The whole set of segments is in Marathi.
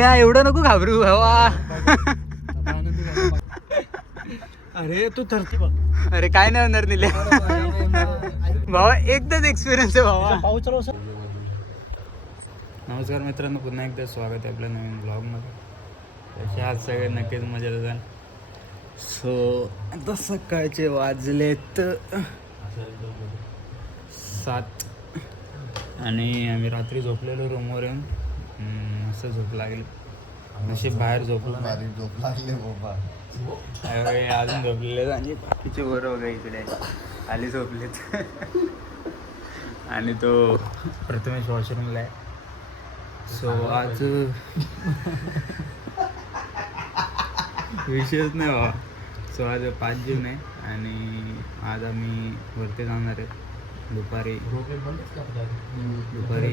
एवढं नको घाबरू भावा. अरे तू धरती बघ. अरे काय नाही होणार निल्या भावा, एकदाच एक्सपिरियन्स आहे भावा. पाऊस चालू. नमस्कार मित्रांनो, पुन्हा एकदा स्वागत आहे आपल्या नवीन ब्लॉगमध्ये. तसे आज सगळे नक्कीच मजेत असाल. सो आता सकाळचे वाजलेत 7 आणि आम्ही रात्री झोपलेलो रूमवर येऊन. मस्त झोप लागली. नशीब बाहेर झोपला झोप लागले बाबा. अजून झोपलेले आणि बाकीचे बरं वगैरे इकडे खाली झोपलेत. आणि तो प्रथमेश वॉशरूमला आहे. सो आज विषयच नाही बाबा. सो आज 5 जून आहे आणि आज आम्ही वरती जाणार आहे दुपारी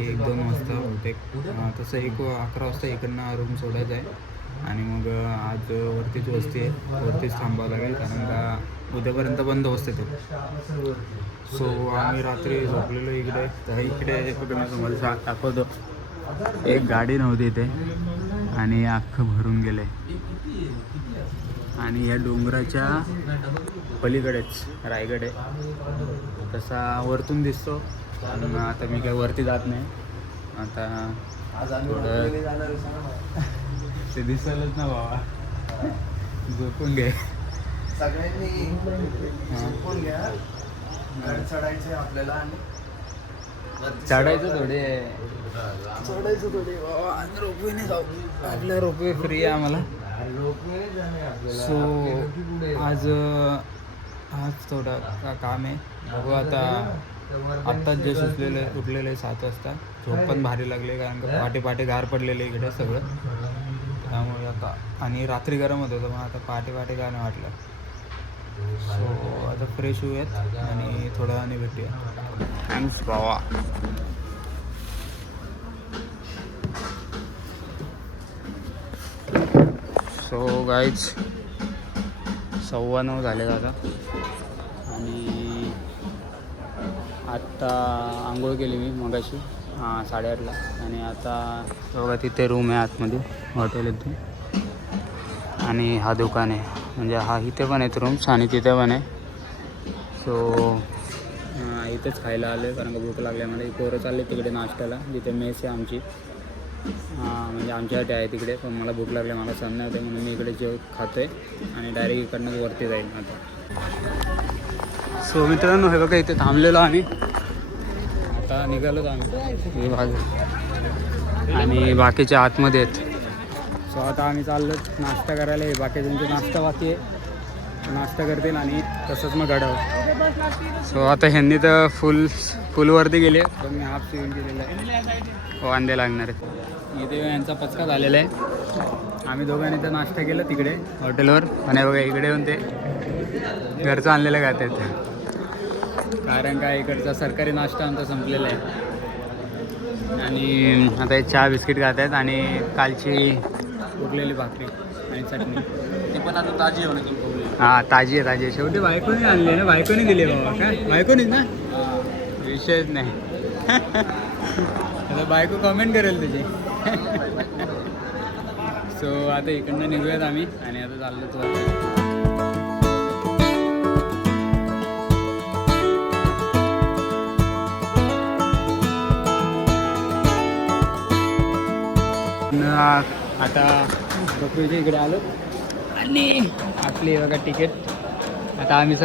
1-2 वाजता होते. तसं 11 वाजता इकडनं रूम सोडायचं आहे आणि मग आज वरतीच वस्ती आहे, वरतीच थांबावं लागेल कारण का उद्यापर्यंत बंद बसते तो. सो आम्ही रात्री झोपलेलो इकडे. तर इकडे मी तुम्हाला दाखवतो. एक गाडी नव्हती इथे आणि अख्खं भरून गेलं आहे. आणि या डोंगराच्या पलीकडेच रायगड आहे. तसा वरतून दिसतो पण आता मी काय वरती जात नाही. आता थोडं ते दिसलंच ना बाबा. झोपून घे सगळ्यांनी झोपून घ्या. चढायचं आपल्याला आणि चढायचं थोडे बाबा. आणि रोपवेने जाऊ. आपल्या रोपवे फ्री आहे आम्हाला. सो आज थोडं काम आहे. बघू आता. आत्ताच जे उठलेलं आहे 7 वाजता. झोप पण भारी लागले कारण का पहाटे गार पडलेलं आहे इकडे सगळं. त्यामुळे आता आणि रात्री गरम होत होतं मग आता पहाटे काय नाही वाटलं. सो आता फ्रेश होऊयात आणि थोड्या वेळाने भेटूया. थँक्स बाबा. सो गाईज 9:15 झाले आता आणि आत्ता आंघोळ केली मी मगाशी 8:30ला. आणि आता बघा तिथे रूम आहे आतमध्ये हॉटेल इथे. आणि हा दुकान आहे म्हणजे हा इथे पण आहेत रूम्स आणि तिथे पण आहे. सो इथेच खायला आलो आहे कारण का भूक लागली मला. पोरं चालले तिकडे नाश्त्याला जिथे मेस आहे आमची. म्हणजे आमच्यासाठी आहे तिकडे. पण मला भूक लागली, मला सण नाही होते म्हणून मी इकडे खातो आहे आणि डायरेक्ट इकडनंच वरती जाईल आता. सो मित्रांनो हे बघा इथे थांबलेलो आम्ही. आता निघालोच आम्ही हे भाग आणि बाकीचे आतमध्ये आहेत. सो आता आम्ही चाललो नाश्ता करायला. हे बाकीच्यांचे नाश्ता बाकी आहे. नाश्ता करतील आणि तसंच मग घडावं. सो आता ह्यांनी तर फुलवरती गेले पण मी हाफ सिव्हिंग केलेलं आहे. वांदे लागणार आहेत. इथे यांचा पचका झालेला आहे. आम्ही दोघांनी तर नाश्ता केला तिकडे हॉटेलवर आणि बघा इकडे येऊन ते घरचं आणलेलं खातात कारण का इकडचा सरकारी नाश्ता आमचा संपलेला आहे. आणि आता हे चहा बिस्किट खात आहेत आणि कालची उरलेली भाकरी आणि चटणी ती पण आता ताजी आहे ना. हां ताजी आहे. शेवटी बायकोने आणली आहे ना. बायकोने दिली बाबा. काय बायकोनीच ना. विषयच नाही. आता बायको कमेंट करेल तुझी. सो आता इकडनं निघूयात आम्ही आणि आता चाललो तो. आता रोपवेच्या इकडे आलो आणि आपली बघा तिकीट. आता आम्ही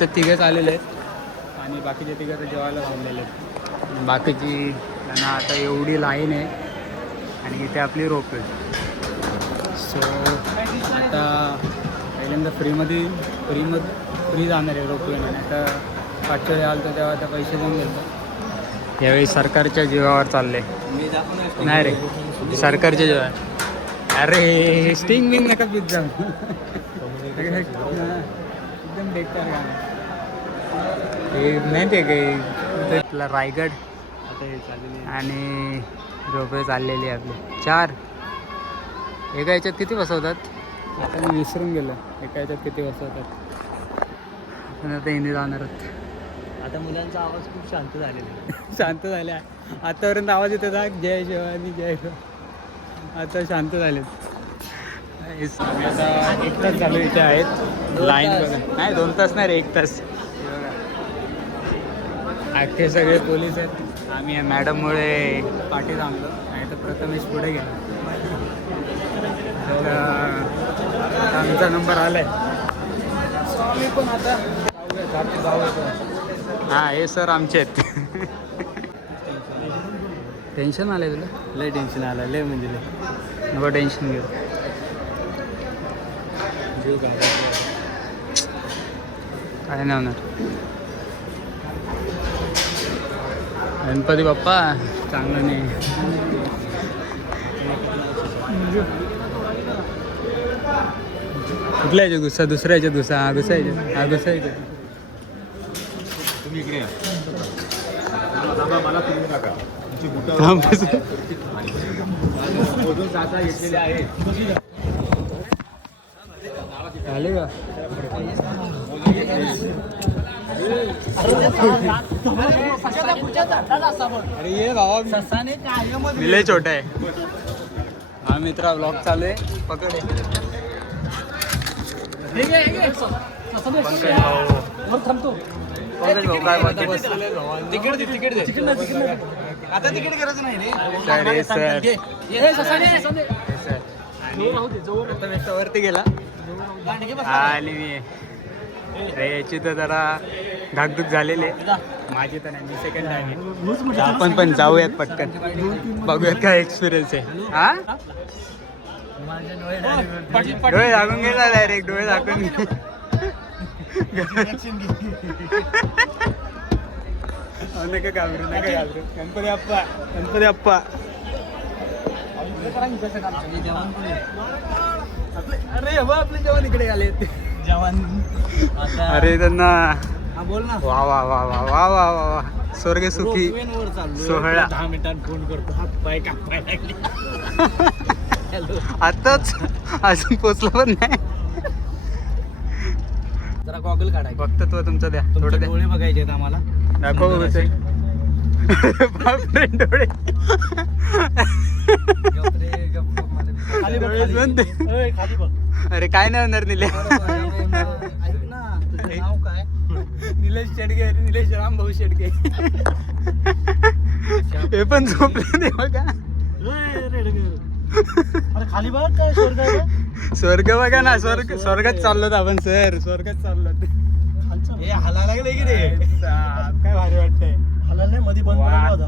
तर तिघेच आलेले आहेत आणि बाकीचे तिघं तर जेवायला थांबलेले आहेत. बाकीची त्यांना आता एवढी लाईन आहे आणि इथे आपली रोपवे. सो आता पहिल्यांदा फ्री जाणार आहे रोपवेने. आता पाचशे आलं तर तेव्हा आता पैसे देऊन गेलो. यावेळी सरकारच्या जीवावर चालले. नाही रे सरकारच्या जीवावर. अरे स्टिंग बिंग नका पिझ्झा. एकदम बेकार गाणं हे माहिती आहे काही. आपला रायगड आणि रोपवे चाललेली आहे आपली 4. एका ह्याच्यात किती बसवतात आता मी विसरून गेलो. एका ह्याच्यात किती बसवतात. पण आता हिंदी जाणार आहोत. आता मुलांचा आवाज खूप शांत झालेला आहे. शांत झाल्या. आतापर्यंत आवाज येत होता जय शिवानी जय शिव. आता शांत झालेत. आम्ही आता 1 तास झालो इथे आहेत. लाईन बघा नाही 2 तास नाही रे 1 तास. अख्खे सगळे पोलीस आहेत. आम्ही मॅडममुळे पाठी थांबलो नाही तर प्रथमेश पुढे गेलो. तर आमचा नंबर आलाय. आम्ही पण आता हां हे सर आमचे आहेत. टेन्शन आलंय तुला? लय टेन्शन आलं लय म्हणजे लय. नको टेन्शन घेऊ. काय नाही होणार. गणपती बाप्पा चांगलं नाही. कुठल्या याच्यात गुस्सा? दुसऱ्या याच्यात गुस्सा. हा गुस्सा याच्यात. हा गुस्सा याच्यात. आले का? अरे ये भावा मिले छोटा आहे. हा मित्रा ब्लॉग चालू आहे. पकड पंकज भाऊ काय बोलतो? आता तिकीट करायचं नाही रे. सर आणि वरती गेला आणि मी रे याची तर जरा धाकधूक झालेली आहे. माझी तर नाही. मी सेकंड टाइम आहे. आपण पण जाऊयात पटकन बघूयात काय एक्सपिरियन्स आहे. हा डोळे झाकून गेला डायरेक्ट. डोळे झाकून नका घाबरू नका घाबरू. गणपती अप्पा गणपती अप्पा. अरे आपले जवान इकडे आले. जवान अरे त्यांना बोल ना. वा वा वा वा वा वा वा वा. स्वर्ग सुखी वर चाललो. सोहळा. 10 मिनिटांत फोन करतो. हात पाय कापाय लागले. हॅलो आताच अजून पोचलो पण नाही. जरा गॉगल काढाय. वक्तत्व तुमचं द्या थोडं द्या. डोळे बघायचे आहेत आम्हाला. दाखव कसे. बापरे डोळे. खाली बघ, डोळे बंद. ओय, खाली बघ. अरे काय नाही होणार निले. ऐक ना तुझं नाव काय? निलेश शेडगे. निलेश रामभाऊ शेडगे. हे पण झोपले नाही बघा. अरे खाली बघ काय स्वर्ग आहे का? स्वर्ग बघा ना. स्वर्गात चाललोत आपण सर. स्वर्गात चाललोत. खालचं हे हलायला लागले की रे. काय भारी वाटतंय. हलायला नाही मध्ये बंद पडला होता.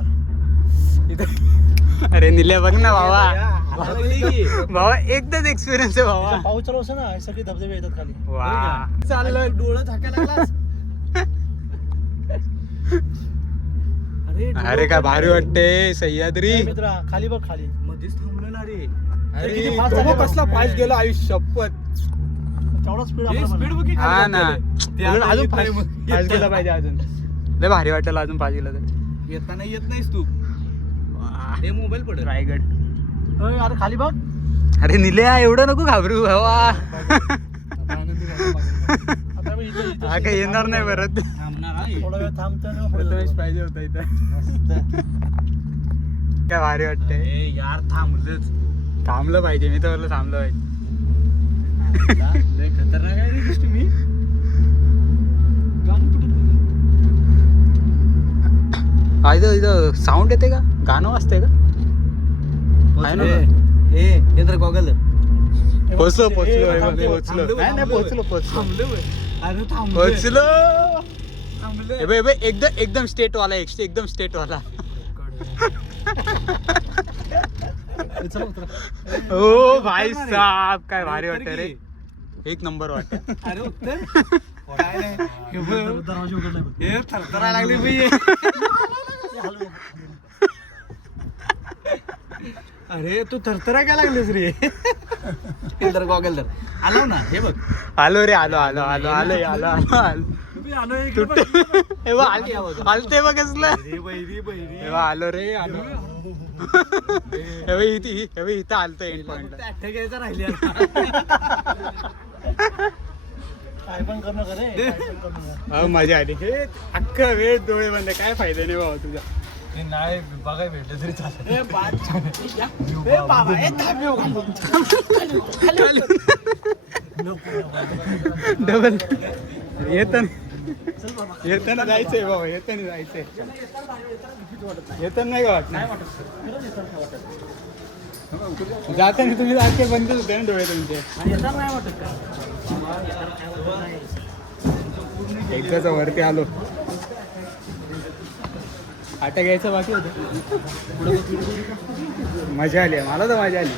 अरे निल्या बघ ना भावा. हलायला लागले की. भावा एकदाच एक्सपिरियन्स आहे भावा. पाऊस चालू असं ना सगळे धबधबे येतात खाली. वा चाललं डोळं झाकायला लागलास. अरे काय भारी वाटते सह्याद्री. मित्रा खाली बघ. खाली मध्येच थांबलो ना रे. अरे किती fast तो आहे कसला बघ. फास्ट गेला आयुष्यपत. तेवढा स्पीड आपला हा ना. अजून फास्ट फास्ट गेला पाहिजे अजून. लय भारी वाटेल अजून फास्ट गेला तर. येताना येत नाहीस तू. हे मोबाईल पडेल. रायगड. अरे खाली बघ. अरे निल्या एवढं नको घाबरू भावा. आता मी इथं हा काही येणार नाही परत. थोडा वेळ थांबतो ना. प्रथमेश पाहिजे होता इथं. काय भारी वाटतंय. यार थांबलंच. थांबलं पाहिजे. मी तर थांबलं पाहिजे. लय खतरनाक आहे रे गोष्टी. मी इथं साऊंड येते का? गाणं वाजते का? आहे ना. हे तर गॉगल पोचलो थांबलो. अरे थांबलो. पोचलो. एकदम स्टेट वाला. एकदम स्टेट वाला. ओ भाई साहब काय भारी वाटत रे. एक नंबर वाटत. अरे उत्तर काय नाही. दरवाजा उघडला. हे थरथरायला लागले बाई. अरे तू थरथरा काय लागलीस रे. तर गॉगल तर आलो ना. हे बघ आलो रे. आलो आलते बघ कसलं. आलो रे. आलो इथं आलतो एंड पॉइंटला. घ्यायचं राहिले. काय पण करणं करे. मजा आली. हे अख्खा वेळ डोळे बंद. काय फायदा नाही बाबा तुझा. ते नाही बघाय भेटलं तरी चालेल. डबल येताना जायचंय बाबा, येताना जायचंय. येताना नाही का वाटत? जाताना तुम्ही आजचे बंदच होते ना डोळे तुमचे. एकदाच वरती आलो, आटा घ्यायचं बाकी होतं. मजा आली, मला तर मजा आली.